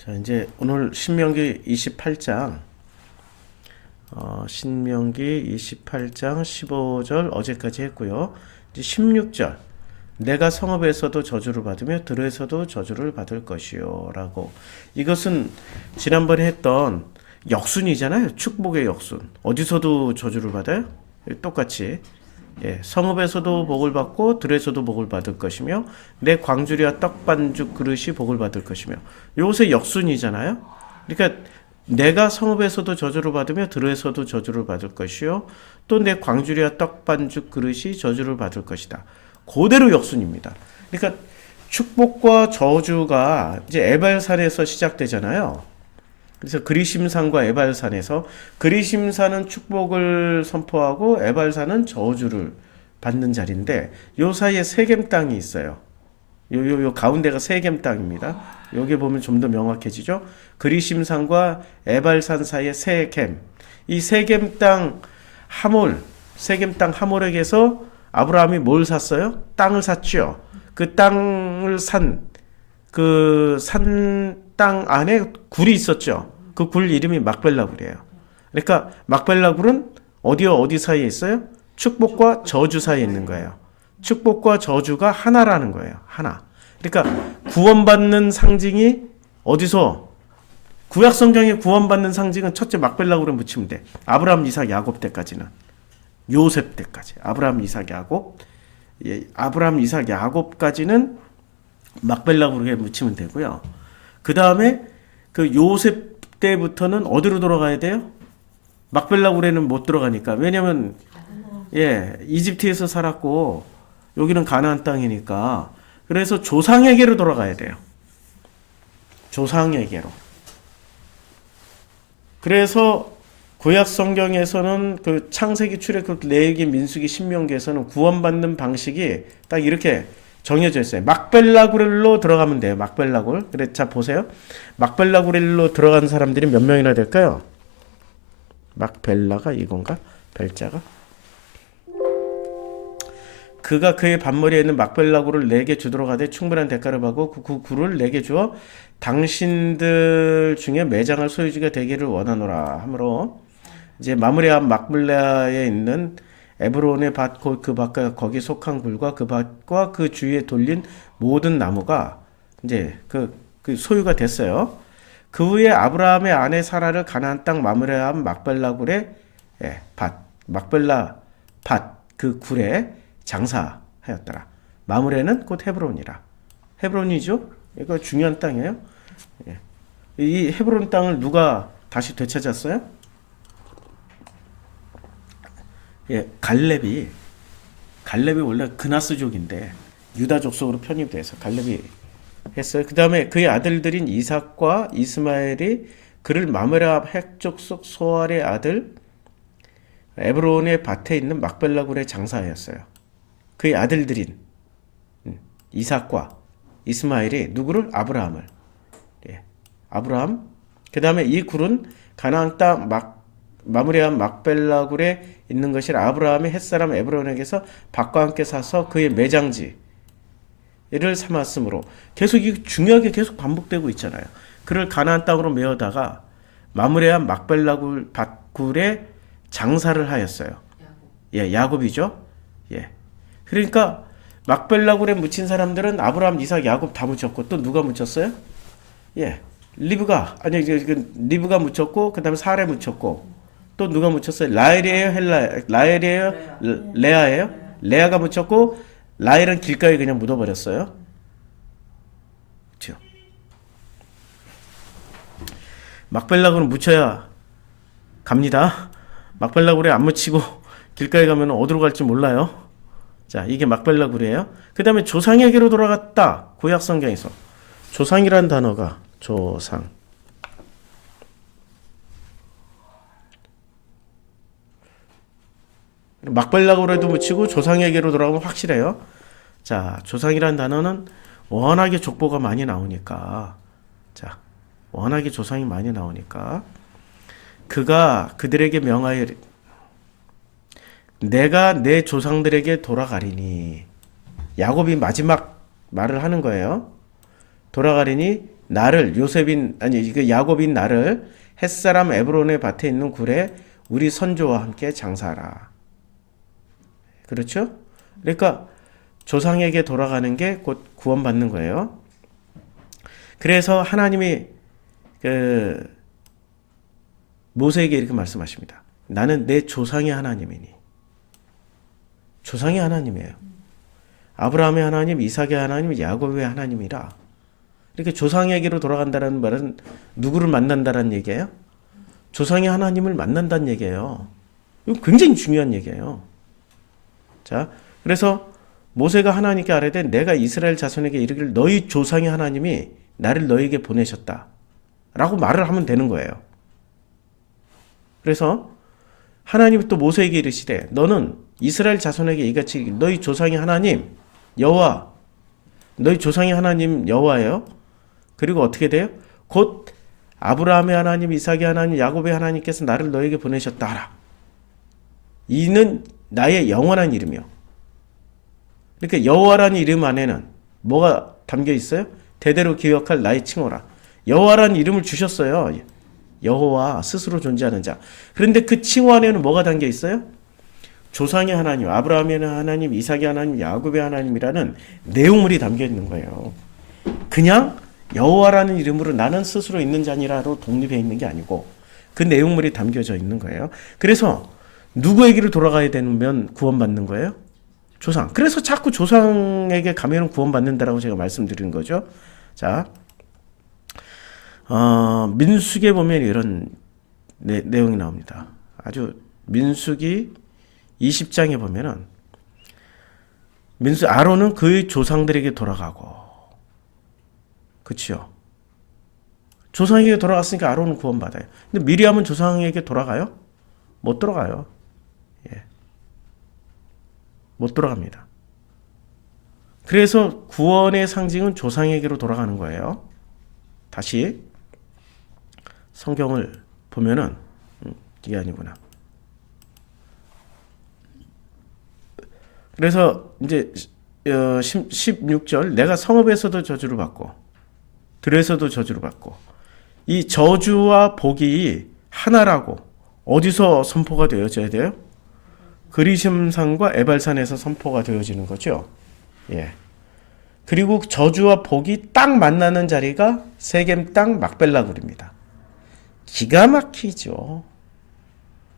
자, 이제 오늘 신명기 28장, 신명기 28장 15절 어제까지 했고요. 이제 16절, 내가 성읍에서도 저주를 받으며 들에서도 저주를 받을 것이요 라고. 이것은 지난번에 했던 역순이잖아요. 축복의 역순. 어디서도 저주를 받아요? 똑같이. 예, 성읍에서도 복을 받고 들에서도 복을 받을 것이며 내 광주리와 떡반죽 그릇이 복을 받을 것이며. 요새 역순이잖아요. 그러니까 내가 성읍에서도 저주를 받으며 들에서도 저주를 받을 것이요 또 내 광주리와 떡반죽 그릇이 저주를 받을 것이다. 그대로 역순입니다. 그러니까 축복과 저주가 이제 에발산에서 시작되잖아요. 그래서 그리심산과 에발산에서 그리심산은 축복을 선포하고 에발산은 저주를 받는 자리인데 요 사이에 세겜 땅이 있어요. 요 가운데가 세겜 땅입니다. 여기 보면 좀 더 명확해지죠. 그리심산과 에발산 사이에 세겜. 이 세겜 땅 하몰, 세겜 땅 하몰에게서 아브라함이 뭘 샀어요? 땅을 샀죠. 그 땅을 산 땅 안에 굴이 있었죠. 그 굴 이름이 막벨라 굴이에요. 그러니까 막벨라 굴은 어디와 어디 사이에 있어요? 축복과 저주 사이에 있는 거예요. 축복과 저주가 하나라는 거예요. 하나. 그러니까 구원받는 상징이 어디서? 구약 성경에 구원받는 상징은 첫째 막벨라 굴에 묻히면 돼. 아브라함, 이삭, 야곱 때까지는. 요셉 때까지. 아브라함, 이삭, 야곱. 예, 아브라함, 이삭, 야곱까지는 막벨라 굴에 묻히면 되고요. 그 다음에 그 요셉 때부터는 어디로 돌아가야 돼요? 막벨라 굴에는 못 들어가니까. 왜냐면 예, 이집트에서 살았고 여기는 가나안 땅이니까. 그래서 조상에게로 돌아가야 돼요. 조상에게로. 그래서 구약 성경에서는 그 창세기, 출애굽, 레위기, 민수기, 신명기에서는 구원받는 방식이 딱 이렇게 정해져 있어요. 막벨라굴로 들어가면 돼요. 막벨라굴. 그래, 자 보세요. 막벨라굴로 들어간 사람들이 몇 명이나 될까요? 막벨라가 이건가? 벨자가? 그가 그의 반머리에 있는 막벨라굴을 내게 주도록 하되 충분한 대가를 받고 그 굴을 내게 주어 당신들 중에 매장할 소유주가 되기를 원하노라 하므로 이제 마므레암 막벨라에 있는 에브론의 밭 그 밭과 거기 속한 굴과 그 밭과 그 주위에 돌린 모든 나무가 이제 그 소유가 됐어요. 그 후에 아브라함의 아내 사라를 가나안 땅 마므레암 막벨라 굴의 막벨라 밭 그 굴에 장사하였더라. 마므레는 곧 헤브론이라. 헤브론이죠. 이거 중요한 땅이에요. 예. 이 헤브론 땅을 누가 다시 되찾았어요? 예, 갈렙이 원래 그나스족인데 유다족 속으로 편입돼서 갈렙이 했어요. 그 다음에 그의 아들들인 이삭과 이스마엘이 그를 마므라 핵족 속 소알의 아들 에브론의 밭에 있는 막벨라굴의 장사하였어요. 그의 아들들인 이삭과 이스마엘이 누구를? 아브라함을. 예, 아브라함. 그 다음에 이 굴은 가나안 땅 마므레암 막벨라굴에 있는 것이라. 아브라함이 햇사람 에브론에게서 밭과 함께 사서 그의 매장지를 삼았으므로. 계속 이 중요하게 계속 반복되고 있잖아요. 그를 가나안 땅으로 메어다가 마므레암 막벨라굴 밭굴에 장사를 하였어요. 예, 야곱이죠. 예. 그러니까 막벨라굴에 묻힌 사람들은 아브라함, 이삭, 야곱 다 묻혔고 또 누가 묻혔어요? 예. 리브가 묻혔고 그다음에 사레 묻혔고 또 누가 묻혔어요? 라헬이에요? 레아예요? 레아가 묻혔고 라헬은 길가에 그냥 묻어버렸어요. 그렇죠? 막벨라굴은 묻혀야 갑니다. 막벨라굴에 안 묻히고 길가에 가면 어디로 갈지 몰라요. 자, 이게 막벨라굴이에요. 그 다음에 조상에게로 돌아갔다. 구약 성경에서 조상이란 단어가 조상. 막벨라굴에도 묻히고 조상에게로 돌아가면 확실해요. 자, 조상이란 단어는 워낙에 족보가 많이 나오니까, 자, 워낙에 조상이 많이 나오니까 그가 그들에게 명하여 내가 내 조상들에게 돌아가리니. 야곱이 마지막 말을 하는 거예요. 돌아가리니 나를 요셉인 아니 그 야곱인 나를 햇사람 에브론의 밭에 있는 굴에 우리 선조와 함께 장사하라. 그렇죠? 그러니까 조상에게 돌아가는 게 곧 구원받는 거예요. 그래서 하나님이 그 모세에게 이렇게 말씀하십니다. 나는 내 조상의 하나님이니. 조상의 하나님이에요. 아브라함의 하나님, 이삭의 하나님, 야곱의 하나님이라. 이렇게 조상에게로 돌아간다는 말은 누구를 만난다는 얘기예요? 조상의 하나님을 만난다는 얘기예요. 이거 굉장히 중요한 얘기예요. 자, 그래서 모세가 하나님께 아뢰되 내가 이스라엘 자손에게 이르기를 너희 조상의 하나님이 나를 너희에게 보내셨다. 라고 말을 하면 되는 거예요. 그래서 하나님이 또 모세에게 이르시되 너는 이스라엘 자손에게 이같이 이르기를 너희 조상의 하나님 여호와 너희 조상의 하나님 여호와예요. 그리고 어떻게 돼요? 곧 아브라함의 하나님, 이삭의 하나님, 야곱의 하나님께서 나를 너에게 보내셨다 하라. 이는 나의 영원한 이름이요. 그러니까 여호와라는 이름 안에는 뭐가 담겨 있어요? 대대로 기억할 나의 칭호라. 여호와라는 이름을 주셨어요. 여호와 스스로 존재하는 자. 그런데 그 칭호 안에는 뭐가 담겨 있어요? 조상의 하나님, 아브라함의 하나님, 이삭의 하나님, 야곱의 하나님이라는 내용물이 담겨 있는 거예요. 그냥 여호와라는 이름으로 나는 스스로 있는 자니라로 독립해 있는 게 아니고 그 내용물이 담겨져 있는 거예요. 그래서 누구에게로 돌아가야 되면 구원받는 거예요? 조상. 그래서 자꾸 조상에게 가면은 구원받는다라고 제가 말씀드린 거죠. 자, 민수기에 보면 이런 내용이 나옵니다. 아주 민수기 20장에 보면은 아론은 그의 조상들에게 돌아가고, 그치요? 조상에게 돌아갔으니까 아론은 구원받아요. 근데 미리암은 조상에게 돌아가요? 못 돌아가요. 예. 못 돌아갑니다. 그래서 구원의 상징은 조상에게로 돌아가는 거예요. 다시 성경을 보면은 이게 아니구나. 그래서 이제 16절 내가 성읍에서도 저주를 받고 들에서도 저주를 받고 이 저주와 복이 하나라고 어디서 선포가 되어져야 돼요? 그리심산과 에발산에서 선포가 되어지는 거죠. 예. 그리고 저주와 복이 딱 만나는 자리가 세겜 땅 막벨라굴입니다. 기가 막히죠.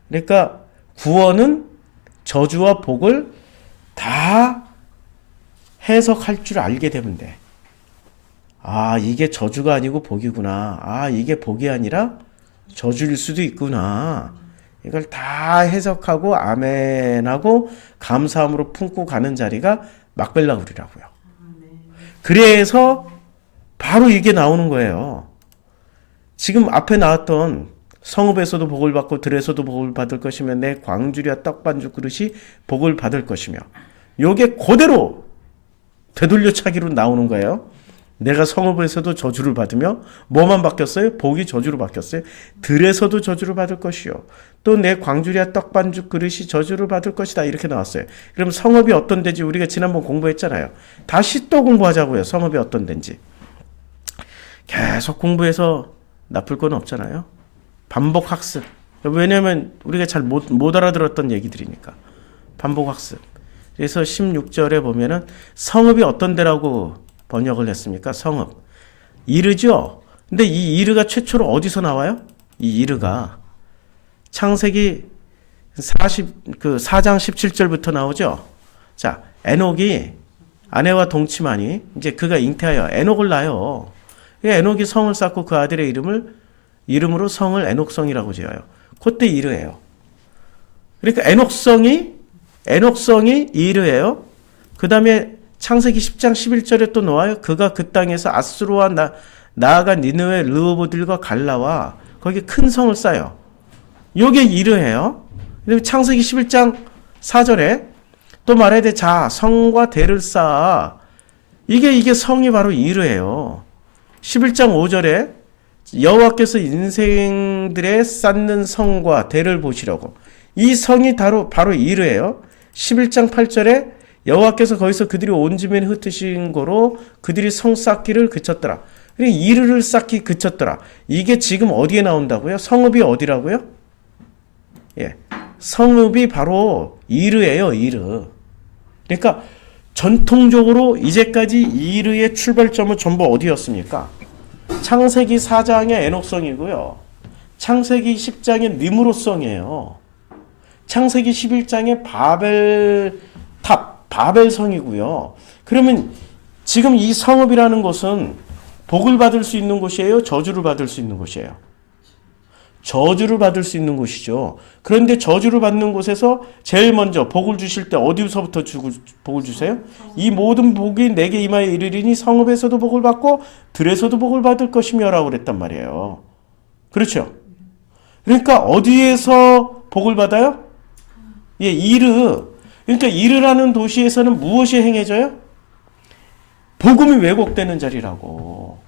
그러니까 구원은 저주와 복을 다 해석할 줄 알게 되면 돼. 아, 이게 저주가 아니고 복이구나. 아, 이게 복이 아니라 저주일 수도 있구나. 이걸 다 해석하고 아멘하고 감사함으로 품고 가는 자리가 막벨라굴이라고요. 그래서 바로 이게 나오는 거예요. 지금 앞에 나왔던 성읍에서도 복을 받고 들에서도 복을 받을 것이며 내 광주리와 떡반죽 그릇이 복을 받을 것이며 요게 그대로 되돌려차기로 나오는 거예요. 내가 성읍에서도 저주를 받으며 뭐만 바뀌었어요? 복이 저주로 바뀌었어요. 들에서도 저주를 받을 것이요. 또 내 광주리와 떡반죽 그릇이 저주를 받을 것이다. 이렇게 나왔어요. 그럼 성읍이 어떤 데인지 우리가 지난번 공부했잖아요. 다시 또 공부하자고요. 성읍이 어떤 데인지. 계속 공부해서 나쁠 건 없잖아요. 반복 학습. 왜냐하면 우리가 잘 못 알아들었던 얘기들이니까. 반복 학습. 그래서 16절에 보면은 성읍이 어떤 데라고 번역을 했습니까? 성읍. 이르죠? 근데 이 이르가 최초로 어디서 나와요? 이 이르가 창세기 4장 17절부터 나오죠? 자, 에녹이 아내와 동침하니 이제 그가 잉태하여 에녹을 낳아요. 에녹이 성을 쌓고 그 아들의 이름으로 성을 에녹성이라고 지어요. 그때 이르예요. 그러니까 에녹성이 이르예요. 그 다음에 창세기 10장 11절에 또 나와요. 그가 그 땅에서 아수르와 나아가 니느웨 르호보들과 갈라와 거기 큰 성을 쌓아요. 요게 이르예요. 창세기 11장 4절에 또 말해야 돼. 자, 성과 대를 쌓아. 이게 성이 바로 이르예요. 11장 5절에 여호와께서 인생들의 쌓는 성과 대를 보시려고. 이 성이 바로 이르예요. 11장 8절에 여호와께서 거기서 그들이 온 집에 흩으신 거로 그들이 성 쌓기를 그쳤더라. 그래 이르를 쌓기 그쳤더라. 이게 지금 어디에 나온다고요? 성읍이 어디라고요? 예, 성읍이 바로 이르예요. 이르. 그러니까 전통적으로 이제까지 이르의 출발점은 전부 어디였습니까? 창세기 4장의 에녹성이고요. 창세기 10장의 니므롯성이에요. 창세기 11장의 바벨탑, 바벨성이고요. 그러면 지금 이 성읍이라는 곳은 복을 받을 수 있는 곳이에요? 저주를 받을 수 있는 곳이에요? 저주를 받을 수 있는 곳이죠. 그런데 저주를 받는 곳에서 제일 먼저 복을 주실 때 어디서부터 복을 주세요? 이 모든 복이 내게 임하여 이르리니 성읍에서도 복을 받고 들에서도 복을 받을 것이며 라고 그랬단 말이에요. 그렇죠? 그러니까 어디에서 복을 받아요? 예, 이르. 그러니까 이르라는 도시에서는 무엇이 행해져요? 복음이 왜곡되는 자리라고.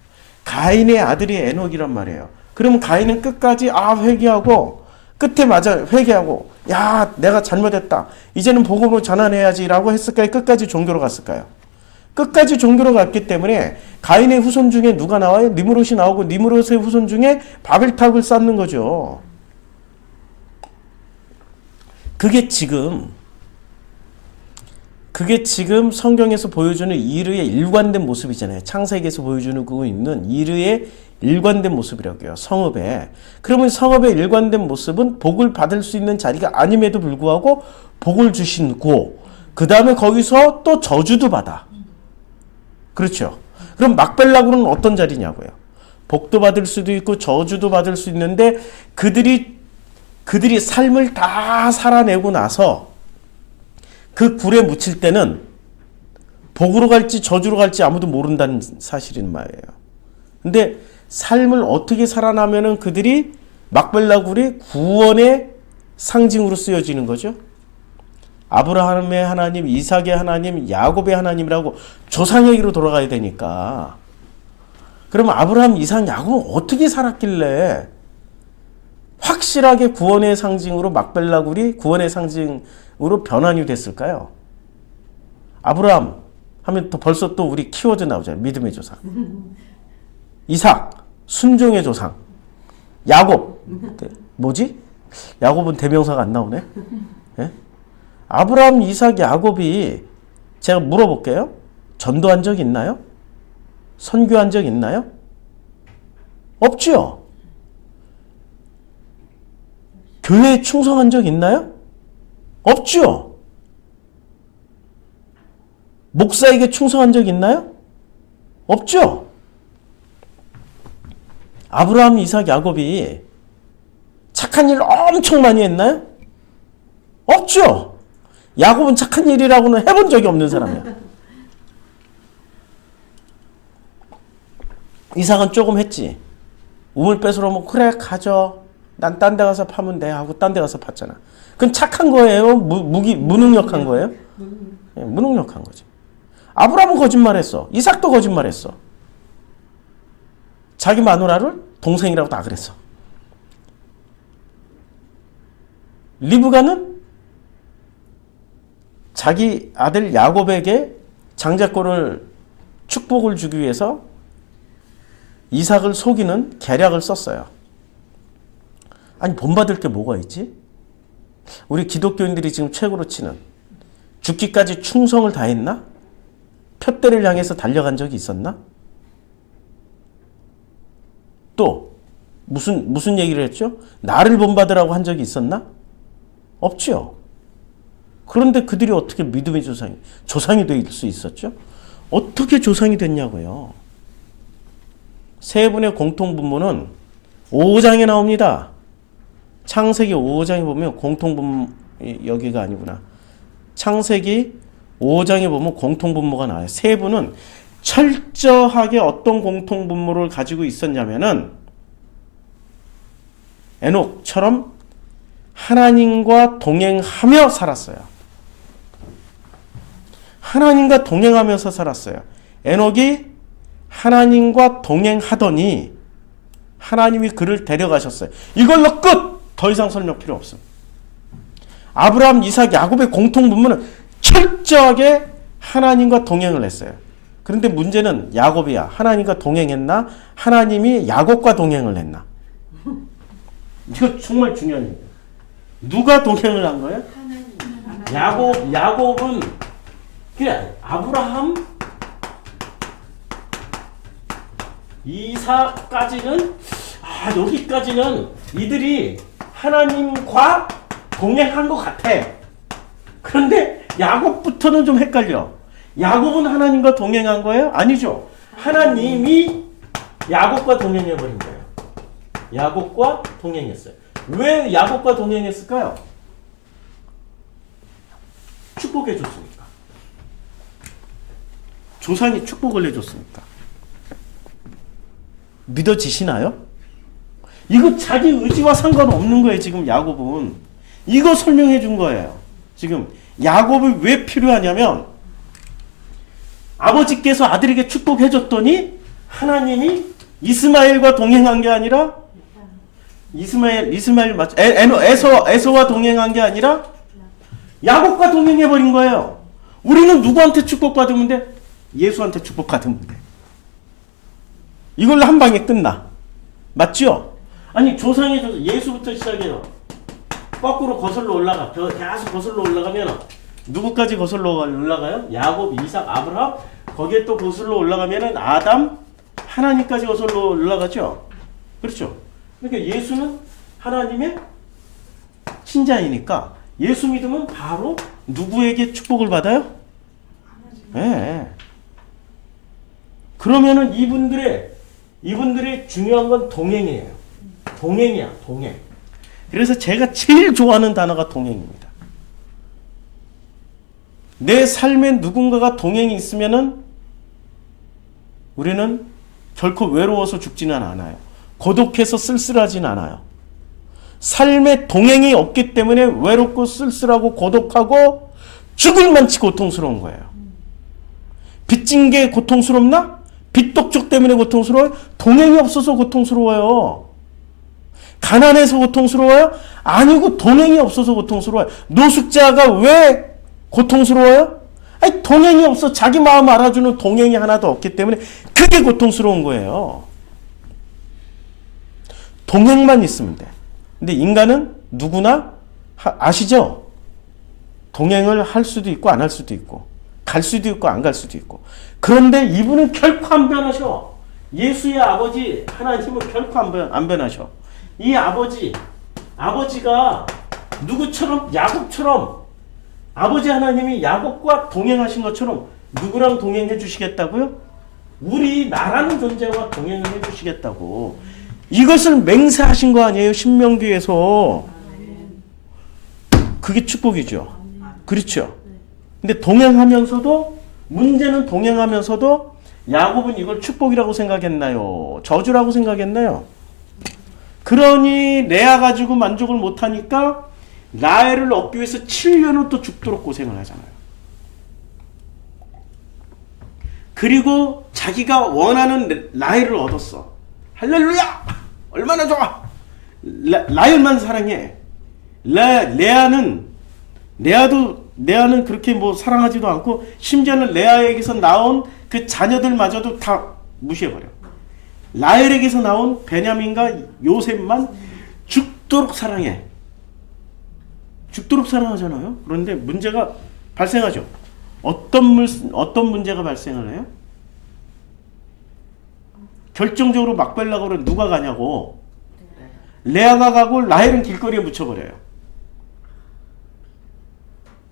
가인의 아들이 에녹이란 말이에요. 그러면 가인은 끝까지 회개하고 끝에 맞아 회개하고 야 내가 잘못했다. 이제는 복음으로 전환해야지라고 했을까요? 끝까지 종교로 갔을까요? 끝까지 종교로 갔기 때문에 가인의 후손 중에 누가 나와요? 니므롯이 나오고 니므롯의 후손 중에 바벨탑을 쌓는 거죠. 그게 지금 성경에서 보여주는 이르의 일관된 모습이잖아요. 창세기에서 보여주는 그 있는 이르의 일관된 모습이라고요. 성읍에. 그러면 성읍의 일관된 모습은 복을 받을 수 있는 자리가 아님에도 불구하고 복을 주시고 그 다음에 거기서 또 저주도 받아. 그렇죠. 그럼 막벨락으로는 어떤 자리냐고요. 복도 받을 수도 있고 저주도 받을 수 있는데 그들이 삶을 다 살아내고 나서 그 굴에 묻힐 때는 복으로 갈지 저주로 갈지 아무도 모른다는 사실인 말이에요. 근데 삶을 어떻게 살아나면은 그들이 막벨라굴이 구원의 상징으로 쓰여지는 거죠. 아브라함의 하나님, 이삭의 하나님, 야곱의 하나님이라고 조상에게로 돌아가야 되니까. 그러면 아브라함, 이삭, 야곱은 어떻게 살았길래 확실하게 구원의 상징으로 막벨라굴이 구원의 상징으로 변환이 됐을까요? 아브라함 하면 또 벌써 또 우리 키워드 나오잖아요. 믿음의 조상. 이삭, 순종의 조상. 야곱, 뭐지? 야곱은 대명사가 안 나오네. 예? 아브라함, 이삭, 야곱이 제가 물어볼게요. 전도한 적 있나요? 선교한 적 있나요? 없죠. 교회에 충성한 적 있나요? 없죠. 목사에게 충성한 적 있나요? 없죠. 아브라함, 이삭, 야곱이 착한 일 엄청 많이 했나요? 없죠. 야곱은 착한 일이라고는 해본 적이 없는 사람이야. 이삭은 조금 했지. 우물 뺏으러 오면 그래 가져. 난 딴 데 가서 파면 돼 하고 딴 데 가서 팠잖아. 그건 착한 거예요? 무능력한 거예요? 네, 무능력한 거지. 아브라함은 거짓말했어. 이삭도 거짓말했어. 자기 마누라를 동생이라고 다 그랬어. 리브가는 자기 아들 야곱에게 장자권을 축복을 주기 위해서 이삭을 속이는 계략을 썼어요. 아니 본받을 게 뭐가 있지? 우리 기독교인들이 지금 최고로 치는 죽기까지 충성을 다했나? 푯대를 향해서 달려간 적이 있었나? 또 무슨 얘기를 했죠? 나를 본받으라고 한 적이 있었나? 없죠. 그런데 그들이 어떻게 믿음의 조상이 될 수 있었죠? 어떻게 조상이 됐냐고요. 세 분의 공통분모는 5장에 나옵니다. 창세기 5장에 보면 공통분모, 여기가 아니구나. 창세기 5장에 보면 공통분모가 나와요. 세 분은 철저하게 어떤 공통분모를 가지고 있었냐면은 에녹처럼 하나님과 동행하며 살았어요. 하나님과 동행하면서 살았어요. 에녹이 하나님과 동행하더니 하나님이 그를 데려가셨어요. 이걸로 끝! 더 이상 설명 필요 없음. 아브라함, 이삭, 야곱의 공통분모는 철저하게 하나님과 동행을 했어요. 그런데 문제는 야곱이야. 하나님과 동행했나? 하나님이 야곱과 동행을 했나? 이거 정말 중요한 얘기예요. 누가 동행을 한 거예요? 야곱은 그래 아브라함, 이삭까지는 여기까지는 이들이 하나님과 동행한 것 같아. 그런데 야곱부터는 좀 헷갈려. 야곱은 하나님과 동행한 거예요? 아니죠. 하나님이 야곱과 동행해버린 거예요. 야곱과 동행했어요. 왜 야곱과 동행했을까요? 축복해줬으니까. 조상이 축복을 해줬으니까. 믿어지시나요? 이거 자기 의지와 상관없는 거예요. 지금 야곱은. 이거 설명해 준 거예요. 지금 야곱이 왜 필요하냐면 아버지께서 아들에게 축복해 줬더니 하나님이 이스마엘과 동행한 게 아니라 이스마엘 맞죠? 에서와 동행한 게 아니라 야곱과 동행해 버린 거예요. 우리는 누구한테 축복받으면 돼? 예수한테 축복받으면 돼. 이걸로 한 방에 끝나. 맞죠? 아니 조상의 예수부터 시작해요. 거꾸로 거슬러 올라가. 계속 거슬러 올라가면 누구까지 거슬러 올라가요? 야곱, 이삭, 아브라함. 거기에 또 거슬러 올라가면은 아담, 하나님까지 거슬러 올라가죠. 그렇죠? 그러니까 예수는 하나님의 친자이니까 예수 믿으면 바로 누구에게 축복을 받아요? 네. 그러면은 이분들의 중요한 건 동행이에요. 동행이야, 동행. 그래서 제가 제일 좋아하는 단어가 동행입니다. 내 삶에 누군가가 동행이 있으면은 우리는 결코 외로워서 죽지는 않아요. 고독해서 쓸쓸하진 않아요. 삶에 동행이 없기 때문에 외롭고 쓸쓸하고 고독하고 죽을 만치 고통스러운 거예요. 빚진 게 고통스럽나? 빚독촉 때문에 고통스러워요? 동행이 없어서 고통스러워요. 가난해서 고통스러워요? 아니고 동행이 없어서 고통스러워요. 노숙자가 왜 고통스러워요? 아니, 동행이 없어. 자기 마음 알아주는 동행이 하나도 없기 때문에 그게 고통스러운 거예요. 동행만 있으면 돼. 근데 인간은 누구나 아시죠? 동행을 할 수도 있고 안 할 수도 있고 갈 수도 있고 안 갈 수도 있고. 그런데 이분은 결코 안 변하셔. 예수의 아버지 하나님은 결코 안 변하셔. 이 아버지가 누구처럼 야곱처럼 아버지 하나님이 야곱과 동행하신 것처럼 누구랑 동행해 주시겠다고요? 우리 나라는 존재와 동행을 해 주시겠다고. 이것을 맹세하신 거 아니에요? 신명기에서. 그게 축복이죠. 그렇죠. 근데 동행하면서도 문제는 동행하면서도 야곱은 이걸 축복이라고 생각했나요? 저주라고 생각했나요? 그러니 레아 가지고 만족을 못하니까 라헬을 얻기 위해서 7년을 또 죽도록 고생을 하잖아요. 그리고 자기가 원하는 라헬을 얻었어. 할렐루야! 얼마나 좋아! 라헬만 사랑해. 레아는 그렇게 뭐 사랑하지도 않고 심지어는 레아에게서 나온 그 자녀들마저도 다 무시해버려. 라헬에게서 나온 베냐민과 요셉만 죽도록 사랑해. 죽도록 사랑하잖아요. 그런데 문제가 발생하죠. 어떤 문제가 발생을 해요? 결정적으로 막벨락으로 누가 가냐고. 레아가 가고 라헬은 길거리에 묻혀버려요.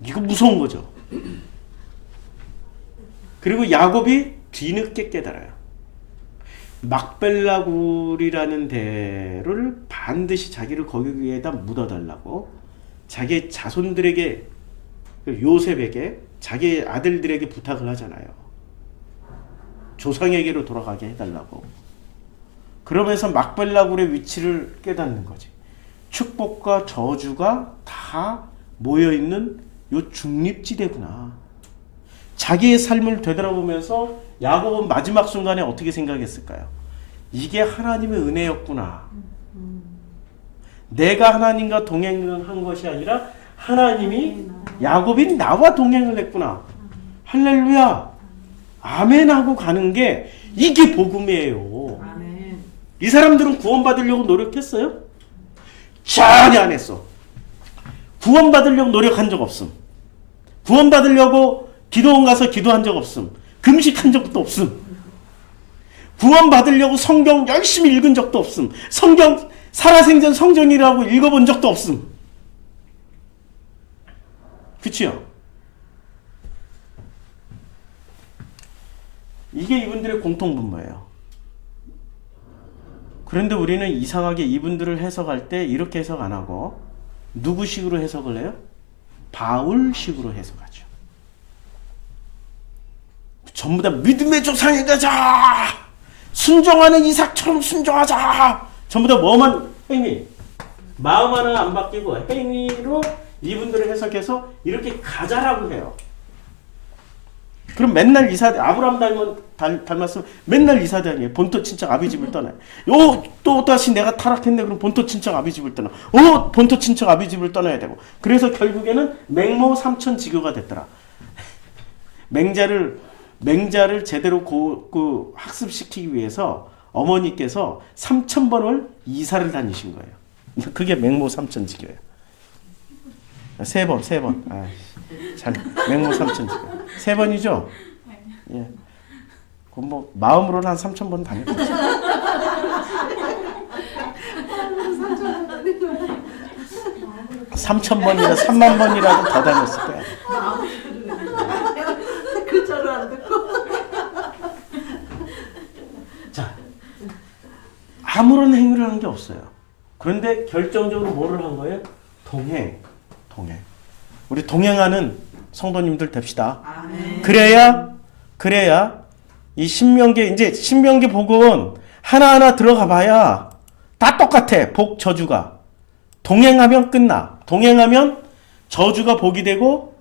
이거 무서운 거죠. 그리고 야곱이 뒤늦게 깨달아요. 막벨라굴이라는 데를 반드시 자기를 거기에다 묻어달라고 자기의 자손들에게, 요셉에게, 자기의 아들들에게 부탁을 하잖아요. 조상에게로 돌아가게 해달라고. 그러면서 막벨라굴의 위치를 깨닫는 거지. 축복과 저주가 다 모여있는 요 중립지대구나. 자기의 삶을 되돌아보면서 야곱은 마지막 순간에 어떻게 생각했을까요? 이게 하나님의 은혜였구나. 내가 하나님과 동행을 한 것이 아니라 하나님이 야곱이 나와 동행을 했구나. 할렐루야. 아멘하고 가는 게 이게 복음이에요. 아멘. 이 사람들은 구원받으려고 노력했어요? 전혀 안 했어. 구원받으려고 노력한 적 없음. 구원받으려고 기도원 가서 기도한 적 없음. 금식한 적도 없음. 구원받으려고 성경 열심히 읽은 적도 없음. 성경 살아생전 성전이라고 읽어본 적도 없음. 그치요? 이게 이분들의 공통분모예요. 그런데 우리는 이상하게 이분들을 해석할 때 이렇게 해석 안 하고 누구식으로 해석을 해요? 바울식으로 해석하죠. 전부 다 믿음의 조상이 되자! 순종하는 이삭처럼 순종하자! 전부 다 뭐만 행위? 마음 하나 안 바뀌고 행위로 이분들을 해석해서 이렇게 가자라고 해요. 그럼 맨날 이사대 아브라함 닮았으면 맨날 이사대아니에요. 본토 친척 아비 집을 떠나요. 또 다시 내가 타락했네. 그럼 본토 친척 아비 집을 떠나. 본토 친척 아비 집을 떠나야 되고. 그래서 결국에는 맹모 삼천 지교가 됐더라. 맹자를 제대로 학습시키기 위해서 어머니께서 3,000번을 이사를 다니신 거예요. 그게 맹모 삼천 지교예요. 세 번. 맹모 삼천 지교. 3번이죠? 예. 그럼 뭐 마음으로는 한 3,000번 다녔겠죠. 삼천 번이라 3만 번이라도 더 다녔을 거야. 그 절을 안 듣고. 자, 아무런 행위를 하는 게 없어요. 그런데 결정적으로 뭐를 한 거예요? 동행. 우리 동행하는 성도님들 됩시다. 아멘. 그래야 이 신명기 복은 하나하나 들어가 봐야 다 똑같아. 복 저주가. 동행하면 끝나. 동행하면 저주가 복이 되고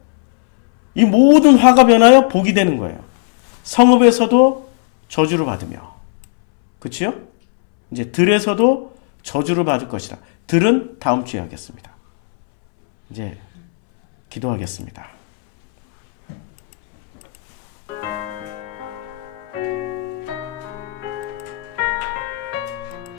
이 모든 화가 변하여 복이 되는 거예요. 성읍에서도 저주를 받으며. 그치요? 이제 들에서도 저주를 받을 것이다. 들은 다음 주에 하겠습니다. 이제 기도하겠습니다.